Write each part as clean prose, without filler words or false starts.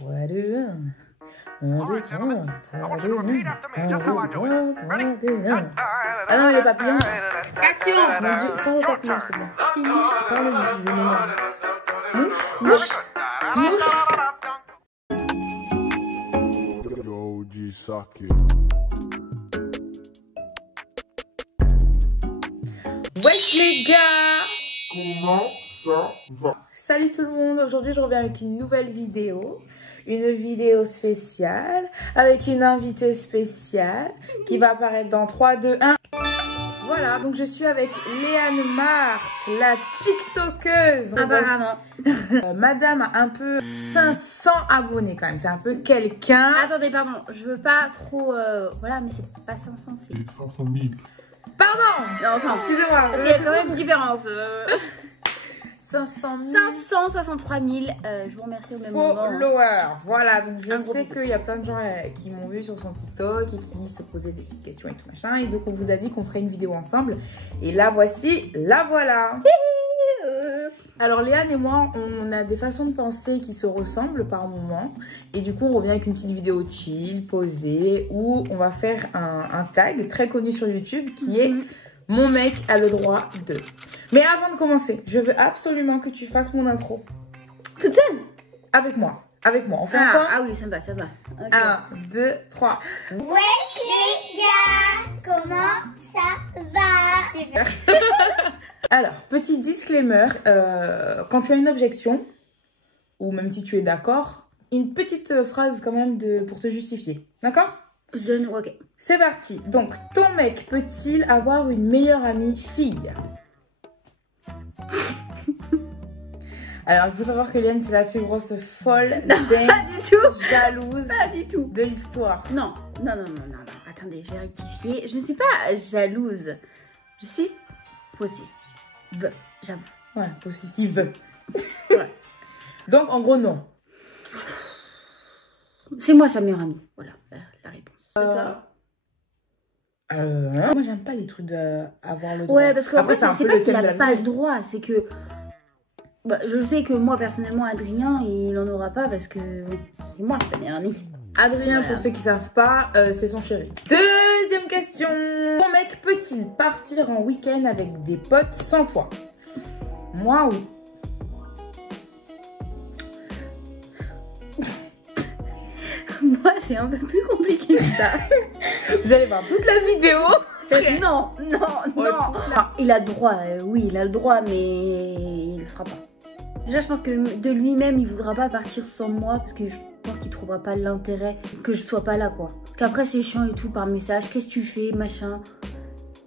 3, 2, 1. 1, 2, 3, 3, 2, 1. 1, 2, 3, 3, 2, 1. Ah non, le papillon. Action! Mon Dieu, parle au papillon, s'il te plaît. C'est une mouche. Parle au mouche, je m'énerve. Mouche, mouche, mouche. Yoji Saki. Wesh les gars! Comment ça va? Salut tout le monde, aujourd'hui je reviens avec une nouvelle vidéo. Une vidéo spéciale avec une invitée spéciale qui va apparaître dans 3, 2, 1. Voilà, donc je suis avec Léane Marthe, la TikTokeuse. Apparemment. Madame a un peu 500 abonnés quand même, c'est un peu quelqu'un. Attendez, pardon, je veux pas trop... Voilà, mais c'est pas 500, c'est... 500 000. Pardon! Non, enfin, Excusez-moi. il y a quand même une différence. 500 000 563 000, je vous remercie au même moment. followers. Voilà, donc je Un gros sais bisou. qu'il y a plein de gens qui m'ont vu sur son TikTok et qui se posaient des petites questions et tout machin. Et donc on vous a dit qu'on ferait une vidéo ensemble. Et la voici, la voilà. Alors Léane et moi, on a des façons de penser qui se ressemblent par moments. Et du coup, on revient avec une petite vidéo chill, posée, où on va faire un tag très connu sur YouTube qui est « Mon mec a le droit de ». Mais avant de commencer, je veux absolument que tu fasses mon intro. Toute seule? Avec moi. On fait ensemble. Ah oui, ça me va, ça me va. Okay. 1, 2, 3. Wesh les gars, comment ça va? Alors, petit disclaimer, quand tu as une objection, ou même si tu es d'accord, une petite phrase quand même pour te justifier. D'accord? Je donne, ok. C'est parti. Donc, ton mec peut-il avoir une meilleure amie fille? Alors, il faut savoir que Léane, c'est la plus grosse folle, Pas du tout. jalouse Pas du tout. de l'histoire. Non, non, non, non, non, non. Attendez, je vais rectifier. Je ne suis pas jalouse. Je suis possessive. J'avoue. Ouais, possessive. Ouais. Donc, en gros, non. C'est moi sa meilleure amie. Voilà la réponse. Et toi? Moi, j'aime pas les trucs d'avoir le droit. Ouais, parce qu'en Après, fait, un c'est peu pas le qu'il thème de a la pas le vidéo. droit, c'est que... Bah, je sais que moi, personnellement, Adrien, il en aura pas parce que c'est moi sa meilleure amie. Adrien, Voilà. pour ceux qui savent pas, c'est son chéri. Deuxième question. Ton mec peut-il partir en week-end avec des potes sans toi? Moi, oui. Moi, c'est un peu plus compliqué que ça. Vous allez voir toute la vidéo. Non, non, non. Enfin, il a le droit, oui, il a le droit, mais il le fera pas. Déjà, je pense que de lui-même, il voudra pas partir sans moi parce que je pense qu'il trouvera pas l'intérêt que je sois pas là, quoi. Parce qu'après, c'est chiant et tout par message. Qu'est-ce que tu fais, machin.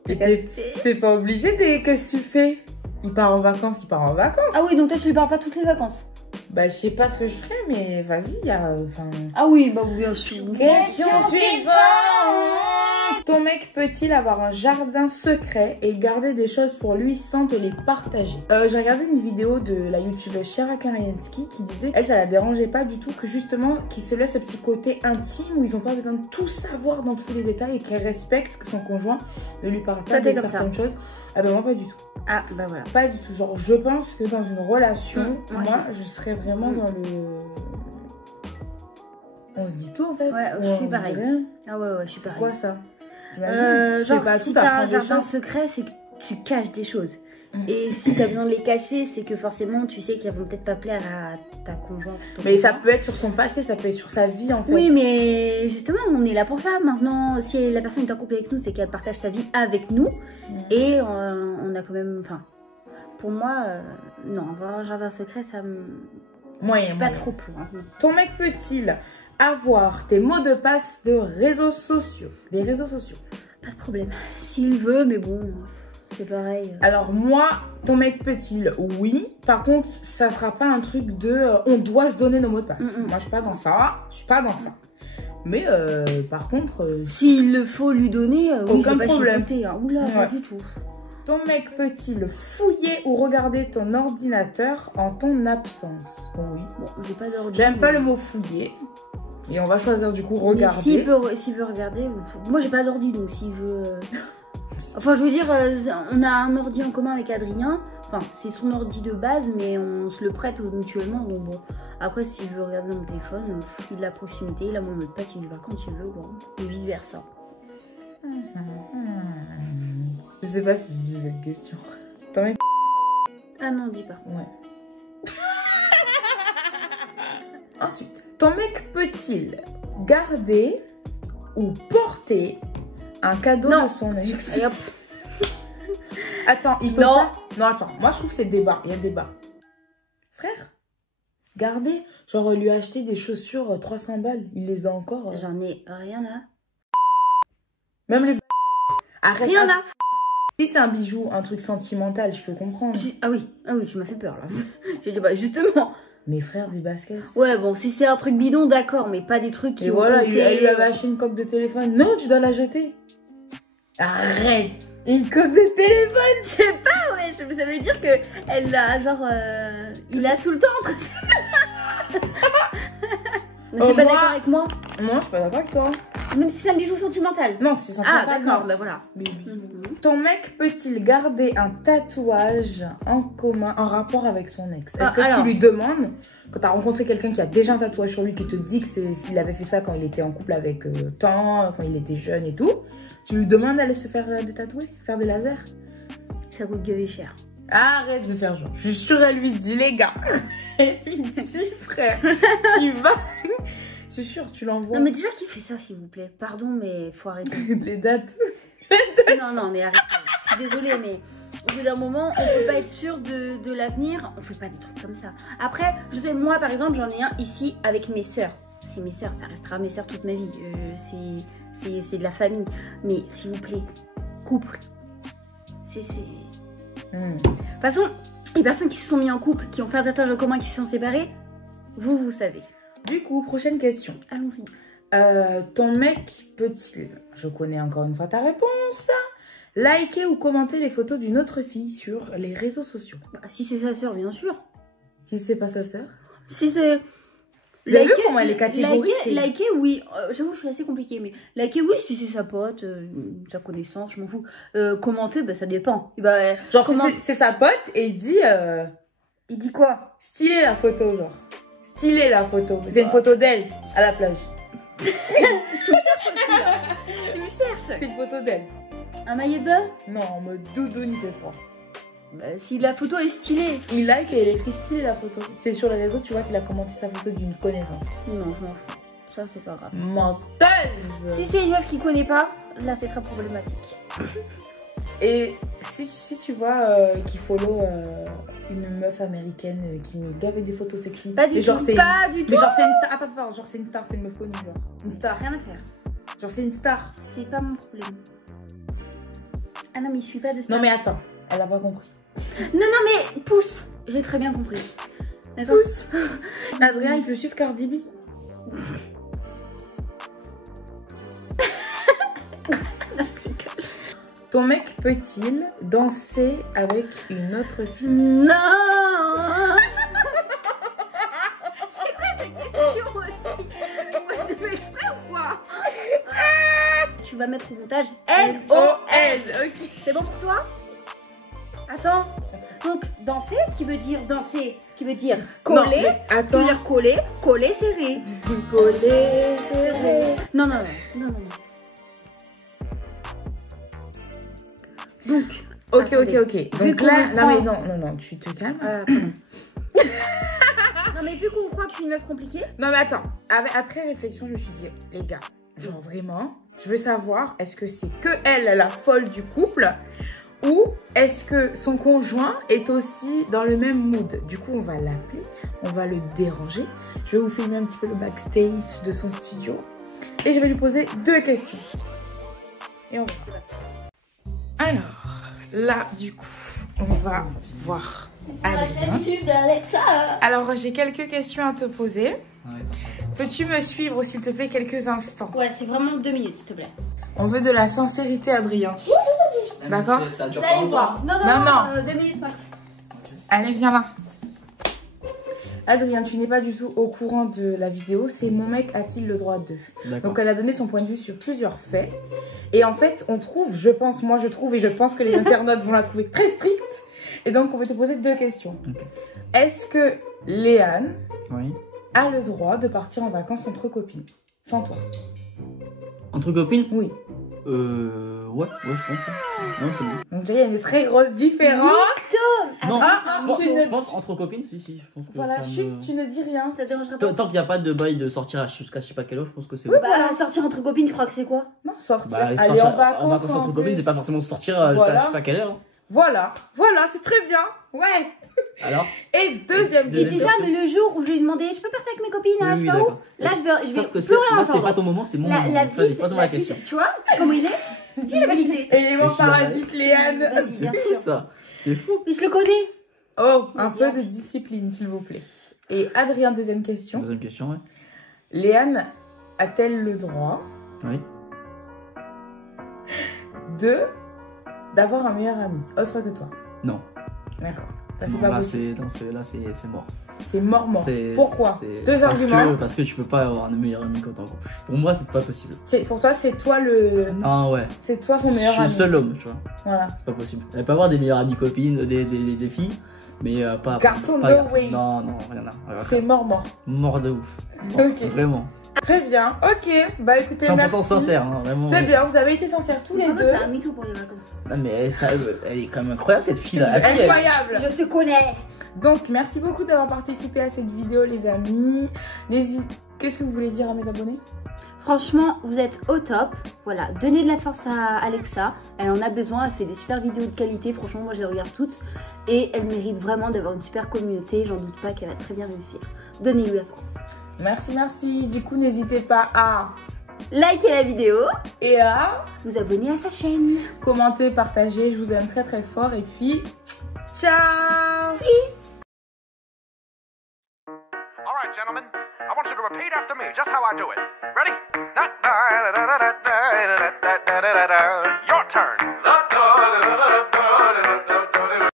Et t'es pas obligé de... Qu'est-ce que tu fais? Il part en vacances, il part en vacances. Ah oui, donc toi, tu lui parles pas toutes les vacances? Bah, je sais pas ce que je ferais, mais vas-y, il y a... Enfin... Ah oui, bah bien sûr. Question suivante. Ton mec peut-il avoir un jardin secret et garder des choses pour lui sans te les partager? J'ai regardé une vidéo de la youtubeuse Shara Kariansky qui disait, elle, ça la dérangeait pas du tout que justement, qu'il se laisse ce petit côté intime où ils ont pas besoin de tout savoir dans tous les détails et qu'elle respecte que son conjoint ne lui parle pas Toi, t'es de comme certaines choses. Ah ben moi pas du tout. Ah, bah voilà. Pas du tout. Genre, je pense que dans une relation, moi moi, je serais vraiment dans le... On se dit tout en fait. Ouais, ou je on suis se pareil. dit rien. Ah ouais, ouais, je suis C'est pareil. quoi ça? T'imagines? Genre, pas si tout, t'as t'apprends un des jardin choses. secret, c'est que tu caches des choses. Et si t'as besoin de les cacher, c'est que forcément, tu sais qu'elles vont peut-être pas plaire à ta conjointe. ton Mais ça conjoint. peut être sur son passé, ça peut être sur sa vie en fait. Oui, mais justement, on est là pour ça. Maintenant, si la personne est en couple avec nous, c'est qu'elle partage sa vie avec nous. Et on a quand même... Enfin, pour moi, non, avoir un jardin secret, ça me... Moyen, Je suis pas moyen. trop pour. Hein. Ton mec peut-il avoir tes mots de passe de réseaux sociaux? Des réseaux sociaux. Pas de problème. S'il veut, mais bon, c'est pareil. Alors moi, ton mec peut-il? Oui. Par contre, ça sera pas un truc de on doit se donner nos mots de passe. Moi, je suis pas dans ça. Je suis pas dans ça. Mais par contre, S'il le faut lui donner, oui, aucun je vais pas problème. chipoter, hein. Oula, pas Ouais. du tout. ton mec peut-il fouiller ou regarder ton ordinateur en ton absence? Oui. Bon, j'ai pas d'ordi. J'aime pas mais- le mot fouiller. Et on va choisir du coup mais regarder. S'il veut regarder, moi j'ai pas d'ordi donc s'il veut. Enfin, je veux dire, on a un ordi en commun avec Adrien. Enfin, c'est son ordi de base, mais on se le prête mutuellement. Donc bon, après, s'il veut regarder mon téléphone, il a la proximité, il a mon mot de passe, il y va quand il veut, quoi. Et vice versa. Je sais pas si je dis cette question. Ton mec... Ah non, dis pas. Ouais. Ensuite, ton mec peut-il garder ou porter un cadeau de son ex? Allez, hop. Attends, il peut Non. pas... Non, attends, moi je trouve que c'est débat, il y a débat. Frère, garder, genre lui acheter des chaussures 300 balles, il les a encore. J'en ai rien à... Même les... Arrête, Rien à... si c'est un bijou, un truc sentimental, je peux comprendre. Ah oui, tu m'as fait peur, là. J'ai dit, bah justement... Mes frères, des baskets. Ouais, bon, si c'est un truc bidon, d'accord, mais pas des trucs qui Et ont voilà, compté, elle lui avait acheté une coque de téléphone. Non, tu dois la jeter. Arrête. Une coque de téléphone. Je sais pas, ouais, ça veut dire que elle a, genre, il a tout le temps entre ses... Mais Oh, c'est pas moi- d'accord avec moi? Non, je suis pas d'accord avec toi. Même si c'est un bijou sentimental. Non, c'est sentimental. Ah, d'accord, non. bah voilà. Ton mec peut-il garder un tatouage en commun en rapport avec son ex? Est-ce Ah, que alors. tu lui demandes, quand tu as rencontré quelqu'un qui a déjà un tatouage sur lui, qui te dit qu'il avait fait ça quand il était en couple avec tant, quand il était jeune et tout, tu lui demandes d'aller se faire détatouer, faire des lasers? Ça coûte gavé cher. Arrête de faire genre. Je suis sûre, elle lui dit, les gars. Elle lui dit, frère, tu vas. Je suis sûre, tu l'envoies. Non, mais déjà, qui fait ça, s'il vous plaît? Pardon, mais faut arrêter. Les dates. Non, mais arrêtez. Je suis désolée, mais au bout d'un moment, on peut pas être sûr de l'avenir. On fait pas des trucs comme ça. Après, je sais, moi, par exemple, j'en ai un ici avec mes sœurs. C'est mes sœurs, ça restera mes sœurs toute ma vie. C'est de la famille. Mais s'il vous plaît, couple. De toute façon, les personnes qui se sont mis en couple, qui ont fait un tatouage en commun, qui se sont séparés, vous savez. Du coup, prochaine question. Allons-y. Ton mec peut-il, je connais encore une fois ta réponse, liker ou commenter les photos d'une autre fille sur les réseaux sociaux? Bah, si c'est sa sœur, bien sûr. Si c'est pas sa sœur? Si c'est... Vous avez vu comment elle est catégorisée? Liker, oui. J'avoue, je suis assez compliquée. Mais liker, oui, si c'est sa pote, sa connaissance, je m'en fous. Commenter, bah, ça dépend. Et bah, Genre, c'est sa pote et il dit il dit quoi? stylé la photo, genre. Stylé la photo. C'est une photo d'elle à la plage. Tu me cherches aussi, là. Tu me cherches. C'est une photo d'elle. Un maillet de bain? Non, en mode doudoune, il fait froid. Bah, si la photo est stylée. Il like et il écrit stylé la photo. C'est sur les réseaux, tu vois qu'il a commenté sa photo d'une connaissance. Non, je m'en fous. Ça, c'est pas grave. Menteuse! Si c'est une meuf qui connaît pas, là, c'est très problématique. Et si tu vois qu'il follow une meuf américaine qui met gavé des photos sexy. Pas du mais genre, tout. c'est Pas du tout. Mais genre c'est une star. Attends, genre c'est une star, c'est une meuf connue, genre. Une star. Rien à faire. Genre c'est une star. C'est pas mon problème. Ah non, mais il suit pas de ça. Non mais attends, elle a pas compris. Non, mais pousse. J'ai très bien compris. D'accord. Tous. Adrien, il peut suivre Cardi B. Non, je rigole. Ton mec peut-il danser avec une autre fille? Non. C'est quoi cette question aussi? Moi, je te fais exprès ou quoi? Tu vas mettre au montage N-O-L. Ok. C'est bon pour toi? Attends. Donc, danser, ce qui veut dire danser, ce qui veut dire coller. Non, mais Ce qui attends. veut dire coller, coller, serré. Coller, serré. Non. Donc, Ok. attendez. Vu Donc qu'on là, me non prend- mais non, tu te calmes. pardon. Non, mais vu qu'on croit que je suis une meuf compliquée, Non mais attends, après réflexion, je me suis dit, les gars, genre vraiment, je veux savoir, est-ce que c'est que elle, la folle du couple, ou est-ce que son conjoint est aussi dans le même mood? Du coup, on va l'appeler, on va le déranger, je vais vous filmer un petit peu le backstage de son studio, et je vais lui poser 2 questions. Et on va. Alors, là, du coup, on va voir Adrien. Alors, j'ai quelques questions à te poser. Peux-tu me suivre, s'il te plaît, quelques instants? ouais, c'est vraiment 2 minutes, s'il te plaît. On veut de la sincérité, Adrien. D'accord? Ça dure Vous pas allez longtemps. voir. Non, Non. 2 minutes max. Allez, viens là. Adrien, tu n'es pas du tout au courant de la vidéo. C'est mon mec a-t-il le droit de. Donc elle a donné son point de vue sur plusieurs faits. Et en fait, on trouve, je pense, moi je trouve, et je pense que les internautes vont la trouver très stricte. Et donc on va te poser 2 questions. Okay. Est-ce que Léane a le droit de partir en vacances entre copines? Sans toi. Entre copines? Oui. Ouais, je pense. Non, c'est bon. Donc déjà, il y a une très grosse différence. Non, je pense entre copines, si. Je pense que voilà, chut, tu ne dis rien. Ça te dérangera pas. Tant qu'il n'y a pas de bail de sortir jusqu'à je sais pas quelle heure, je pense que c'est bon. Voilà, sortir entre copines, tu crois que c'est quoi? Non, sortir, aller en vacances. En vacances entre copines, c'est pas forcément sortir jusqu'à je sais pas quelle heure. Voilà, c'est très bien. Ouais. Alors? Et deuxième question. Il dit ça, mais le jour où je lui ai demandé, je peux partir avec mes copines, je sais pas où. Là, je vais pleurer en là, c'est pas ton moment, c'est mon moment. Pose-moi la question. Tu vois comment il est? Dis la vérité. Élément parasite, Léane. C'est fou ça. C'est fou. Mais je le connais. Oh, un peu de discipline, s'il vous plaît. Et Adrien, deuxième question. Deuxième question, ouais. Léane a-t-elle le droit d'avoir un meilleur ami, autre que toi? Non. D'accord. Ça, c'est pas possible. Là, c'est mort. C'est mort. Pourquoi? Deux arguments. Parce que tu peux pas avoir un meilleur ami quand t'es en couple. Pour moi, c'est pas possible. Pour toi, c'est toi le... Non, ouais. C'est toi son meilleur ami. Je suis le seul homme, tu vois. Voilà. C'est pas possible. Elle peut avoir des meilleures amies copines, des filles, mais pas... Garçon pas de way. Non, rien à... C'est mort. Mort de ouf. Ok. Vraiment. Très bien, ok. Bah écoutez, 100% merci. Sincère, hein, vraiment. C'est bien, vous avez été sincères tous les deux. T'as un mytho pour les vacances. Non mais elle est quand même incroyable cette fille-là. Incroyable. Je te connais. Donc, merci beaucoup d'avoir participé à cette vidéo, les amis. Qu'est-ce que vous voulez dire à mes abonnés? Franchement, vous êtes au top. Voilà, donnez de la force à Alexa. Elle en a besoin, elle fait des super vidéos de qualité. Franchement, moi je les regarde toutes. Et elle mérite vraiment d'avoir une super communauté. J'en doute pas qu'elle va très bien réussir. Donnez-lui la force. Merci. Du coup, n'hésitez pas à liker la vidéo et à vous abonner à sa chaîne. Commentez, partagez. Je vous aime très très fort. Et puis, ciao. Peace. All right, gentlemen, I want you to repeat after me, just how I do it. Ready? Your turn.